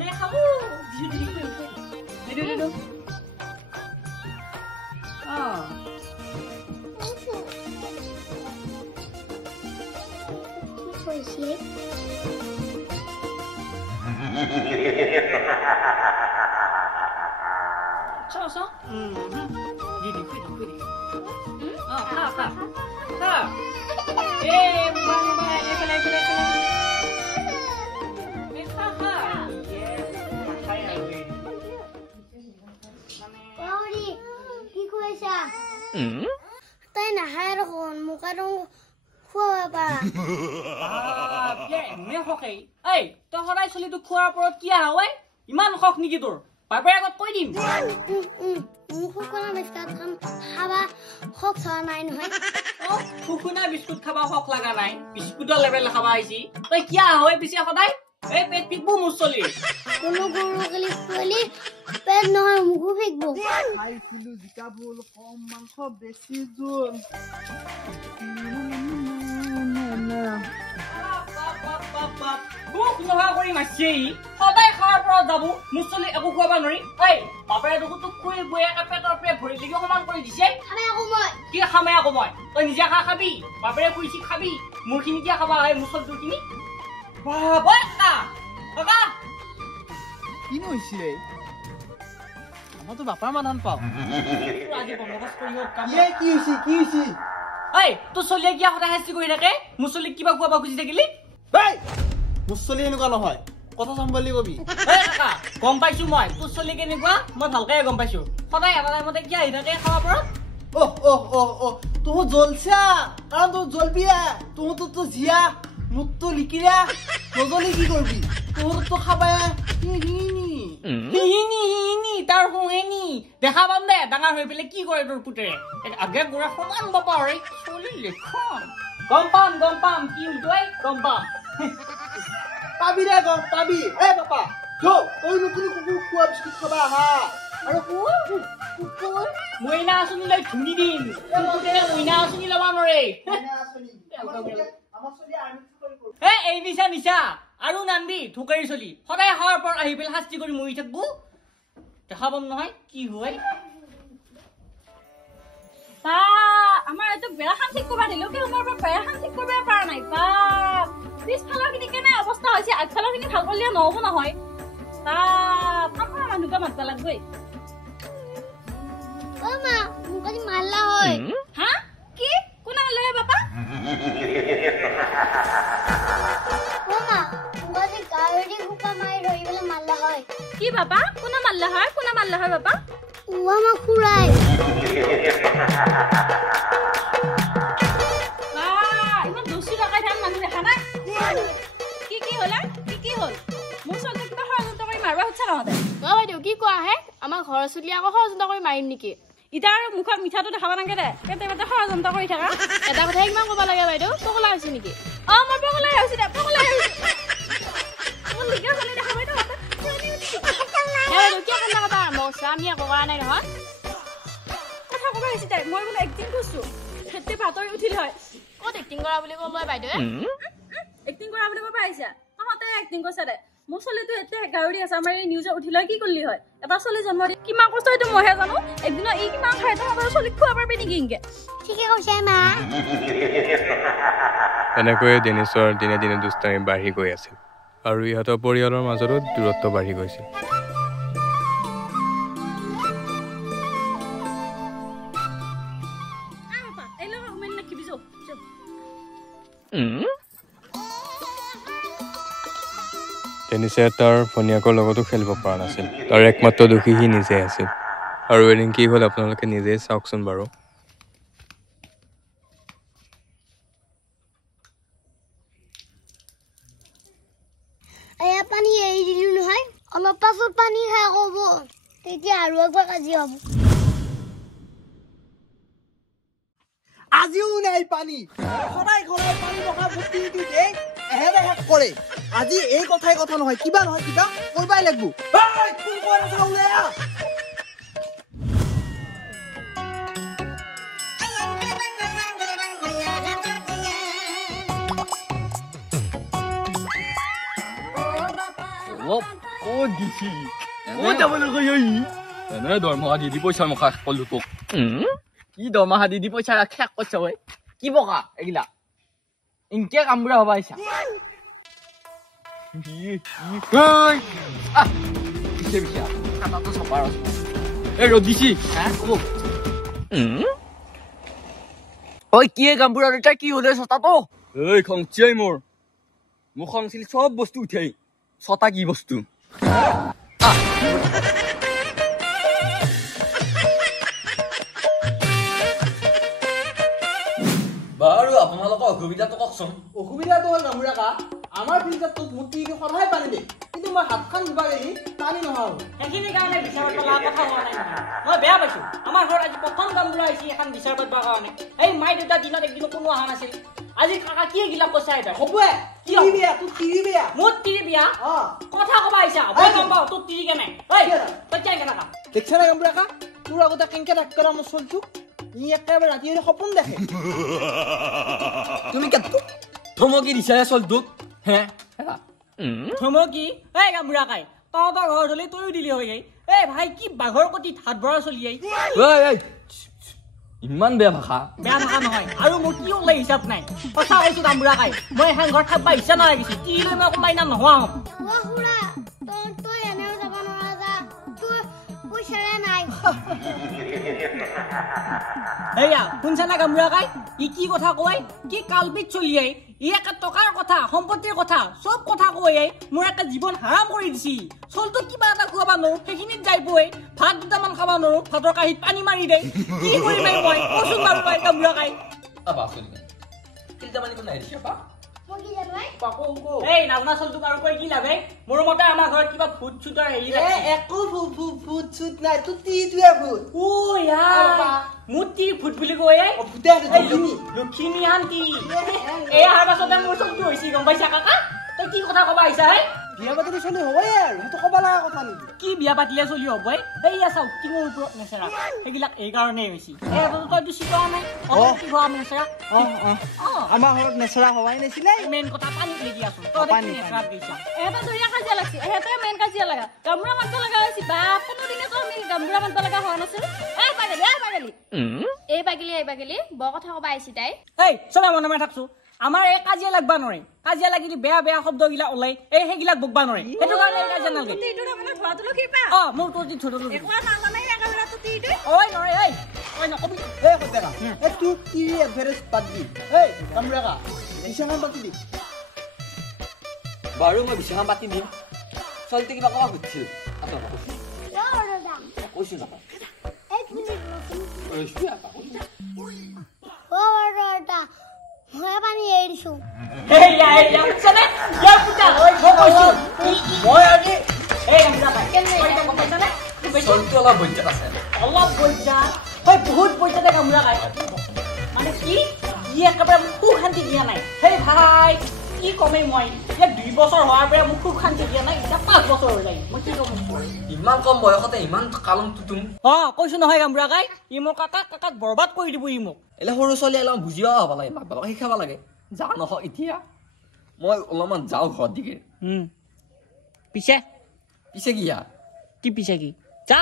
নাই খাবো দিদু Sao? Đi đi, quỳ đi. Kha. Bye, lên. Kha. Yes. Khai rồi. Ori, কি কইছা? তাই না হায়ার হন মুকারং খোয়া পা। মে হকেই। এই, তই হৰাই চলি তো খোৱাৰ পৰত কি হয়? ইমান হক নেকি তোৰ? বাপৰে আগত কৈ দিম। মুখকলা বিস্কুট খাবা হক চা নাই নহয়। খুকুনা বিস্কুট খাবা হক লাগা নাই। বিস্কুটৰ লেভেল খাবা আইছি। তই কিয়া হয় পিছে সদায়? এই পেট পিকবো মুছলি। কোনো গৰু গলি খলি পেট নহয় মুখু ফেকবো। খাই ফুলু জিকা ভুল কম মাংস বেছি জোল। বুক নোহোৱা কৰি মাছি সদায় খাৱাৰ পৰা যাব মুছলি একো খুৱাব নোৱাৰি। এই বাপৰে তোক খুৱাই বৈ পেটৰ পৰা ভৰি লাগি সমান কৰি দিছে। কি খামে আকৌ মই তই নিজে খাবি বাপৰে কৈছি খাবি মোৰখিনি কিয় খাবা এই মুছলটোৰ খিনি কি নহৈছে আমাৰতো বাপাৰ মান পাওঁ আজি বন্দবস্ত কৰি কি হৈছে এই তোৰ চলিয়ে কিয় সদায় শাস্তি কৰি থাকে মুছলিক কিবা খুৱাব খুজি থাকিলি মুছলি এনেকুৱা নহয় কথা চম্ভালি কবি গম পাইছো মই তোৰ চলি কেনেকুৱা মই ভালকে গম পাইছো সদায় এটা টাইমতে কিয় আহি থাকে খাব পৰা তুহো জ্বলছা কাৰণ তোৰ জ্বলবিয়া তুহোতো জিয়া মুখটো লিকিৰা নজলি কি কৰবি তোৰতো খাবা তাৰ শুহেনি দেখা পাম দে ডাঙৰ হৈ পেলাই কি কৰে তোৰ পুতেৰে আগে গোৰা সমান বাপা চলি লেখন গম পাম কি তই গম পাম পাবি ৰে গম পাবি এ বাপা তই নতুন কুকুৰ খোৱা বিস্কুট খাবা আহা আৰু কুকুৰ মইনা আঁচনি লৈ ধুনি দিম পুতেৰে মইনা আঁচনি ল'বা নোৱাৰে এই নিচা আৰু নান্দি থুকাৰি চলি সদায় খাৱাৰ পৰা আহি পেলাই শাস্তি কৰি মৰি থাকবো দেখা পাম নহয় কি হয় আমাৰ এইটো বেৰাখান ঠিক কৰিব দিলো কি আমাৰ বেৰাখান ঠিক কৰিব পৰা নাই পিছফালৰ খিনি কেনে অৱস্থা হৈছে আগফালৰ খিনি ভাল কৰিলে নহব নহয় আমাৰ মানুহকে মাতবা লাগবই মা মোক মাৰলা হয় হা কি কোনে মাৰলে বাপা মা মোক গাড়ী হুকা মাৰি ধৰি পেলাই মাৰলা হয় কি বাপা কোনে মাৰলে হয় বাপা মা খুৰাই ইমান দোষী লগাই থান মানুহ দেখা নাই কি হলা কি হল মোৰ চলতে কিবা ষড়যন্ত্ৰ কৰি মাৰবা খুজিছা নহতে বাইদেউ কি কোৱা হে আমাৰ ঘৰৰ চুলি আকৌ ষড়যন্ত্ৰ কৰি মাৰিম নেকি ইটা আৰু মুখত মিঠাটো দেখাব নাগে দে কেতে ষড়যন্ত্ৰ কৰি থাকা এটা কথাই কিমান ক'ব লাগে বাইদেউ পগলা হৈছে নেকি মই পগলাই হৈছি দে পগলাই হৈছি মোৰ লিগা চলি দেখা বাইদেউ বাইদেউ কিয় কান্দা কথা আৰম্ভ কৰিছা আমি একো কৰা নাই নহয় কথা ক'ব আহিছি দে মই বোলে এক্টিং কৰিছো খেতি ভাতৰি উঠিল হয় ক'ত এক্টিং কৰা বুলি ক'ব বাইদেউ এক্টিং কৰা বুলি ক'ব আহিছা তহঁতে এক্টিং কৰিছা দে মোৰ চলিটো এতিয়া গাড়ী আছে আমাৰ এই নিউজত উঠিলে কি কৰিলি হয় এটা চলি জন্ম দি কিমান কষ্ট হয়তো মইহে জানো একদিন এই কিমান খাই তহঁতৰ চলিক খোৱা পাৰবি নেকি ইনকে ঠিকে কৈছে মা এনেকৈয়ে ডেনিছৰ দিনে দিনে দুষ্টামি বাঢ়ি গৈ আছিল আৰু ইহঁতৰ পৰিয়ালৰ মাজতো দূৰত্ব বাঢ়ি গৈছিল ডেনিছে তাৰ ভনীয়েকৰ লগতো খেলিব পৰা নাছিল তাৰ একমাত্ৰ দোষী সি নিজে আছিল আৰু এদিন কি হ'ল আপোনালোকে নিজেই চাওকচোন বাৰু পানী এৰি দিলো নহয় অলপ পাছত পানী খাই ক'ব তেতিয়া আৰু একবাৰ কাজি হ'ব আজিও নাই পানী সদায় ঘৰৰ পানী ৰখা বুদ্ধি এহেৰে শেষ কৰে আজি এই কথাই কথা নহয় কিবা কৰিবাই লাগিব কোন কোন আছে ওলাই আহ ক'ত দিছি ক'ত যাব লাগে এনে দৰমহা দি পইচা মোক শেষ কৰিলো তোক কি দৰমহা দি পইচা শেষ কৰিছ ঐ কি বকা এইগিলা ইনকে কামবোৰা হবা আহিছা ৰ'দ দিছি ঐ কি কামবোৰা তই কি হলে ছটাটো ঐ খংচিয়াই মোৰ খংছিল চব বস্তু উঠাই ছটা কি বস্তু বাৰু আপোনালোকৰ অসুবিধাটো কওকচোন অসুবিধাটো হ'ল গামোৰাকা আমাৰ ফিল্টাৰটোত মুটি সদায় পানী দিয়ে কিন্তু মই হাতখন ধুবা গেলি পানী নহয় সেইখিনি কাৰণে বিচাৰ পেলা কথা হোৱা নাই মই বেয়া পাইছো আমাৰ ঘৰত আজি প্ৰথম গামোৰা আহিছে এখন বিচাৰ পাতিবৰ কাৰণে এই মাই দেউতা দিনত একদিনো কোনো অহা নাছিল আজি কাকা কি গিলা পইচা এটা হবয়ে তিৰি বিয়া তোৰ তিৰি বিয়া মোৰ তিৰি বিয়া কথা কবা আহিছা মই গম পাওঁ তোৰ তিৰি কেনে তই কেনেকে নাকা দেখছা না গামোৰাকা তোৰ আগতে কেনেকে ডাক কৰা মোৰ চলটো ই একেবাৰে ৰাতি সপোন দেখে তুমি ধমকি দিছা চলটোক হে ধমকি এই গামোৰা কাই তহঁতৰ ঘৰত হলে তইও দিলি হৈ এই ভাই কি বাঘৰ কটিত হাত ভৰা চলি ইমান বেয়া ভাষা নহয় আৰু মোৰ কি ওলাই হিচাপ নাই সঁচা কৈছো গামোৰা কাই মই এখন ঘৰত থাকবা ইচ্ছা নালাগিছে তিৰিলৈ মই কোনোবা ইনা নোহোৱা হম এয়া শুনছা না গামোৰা কাই ই কি কথা কয় কি কালপিত চলিয়াই ই একে টকাৰ কথা সম্পত্তিৰ কথা চব কথা কৈ মোৰ একে জীৱন হাৰাম কৰি দিছি চলটো কিবা এটা খুৱাবা নোৱাৰো সেইখিনিত যাই বৈ ভাত দুটামান খাবা নোৱাৰো ভাতৰ কাঁহীত পানী মাৰি দে কি কৰিম মই কচোন বাৰু পাই গামোৰা কাই এই নাজনা চলটোক আৰু কৈ কি লাগে মোৰ মতে আমাৰ ঘৰত কিবা ভূত চুতৰ হেৰি একো ভূত চুত নাই তোৰ তিৰিটোৱে ভূত মোৰ তিৰি ভূত বুলি কৈ লক্ষ্মী আন্টি এই অহাৰ পাছতে মোৰ চলটো হৈছে গম পাইছা কাকা তই কি কথা কবা আহিছা বিয়া পাতিলে চলি হবই আৰু সেইটো কব লগা কথা নেকি কি বিয়া পাতিলে চলি হবই এইয়া চাওক টিঙৰ ওপৰত নেচেৰা সেইবিলাক এই কাৰণেই হৈছে তইতো চিটোৱা নাই কি হোৱা নেচেৰা আমাৰ ঘৰত নেচেৰা হোৱাই নাছিলে মেইন কথা পানীত লাগি আছো তই নেচেৰা গৈছা এহেঁতে ধুনীয়া কাজিয়া লাগিছে এহেঁতে মেইন কাজিয়া লগা গামোৰা মাৰিব লগা হৈছে বা কোনোদিনে তো আমি গামোৰা মাৰিব লগা হোৱা নাছিল এই বাগিলি বৰ কথা কবা আহিছি তাই এই চবে মনে মনে থাকছো আমাৰ এই কাজিয়া লাগবা নোৱাৰে কাজিয়া লাগিলে বেয়া বেয়া শব্দগিলা ওলাই এই সেইগিলাক বকবা নোৱাৰে সেইটো কাৰণে এই কাজিয়া নালাগে মোৰ তোৰ ধুলো নকবি তোৰ তিৰি এভাৰেজ বাদ দি গামোৰাকা বিছাখন পাতি দি বাৰু মই বিছাখন পাতি দিম চলতে কিবা কবা সুধিছিল কৈছো নাপা মই পানী এৰি দিছো অলপ বহুত পইচাতে গামোৰা খাই মানে কি ই একেবাৰে মোক সুখ শান্তি দিয়া নাই সেই ভাই কি কমেই মই এতিয়া 2 বছৰ হোৱাৰ পৰা মোক সুখ শান্তি দিয়া নাই এতিয়া 5 বছৰ হৈ যায় মই কি কম ইমান কম বয়সতে ইমান কালম তুতুম কৈছো নহয় গামোৰা খাই ই মোৰ কাকাক বৰবাদ কৰি দিব ই মোক এলে সৰু ছোৱালী অলপ বুজিও হ'ব লাগে মাক বাবাক শিকাব লাগে যা নহয় এতিয়া মই অলপমান যাওঁ ঘৰত দিকে পিছে কি যা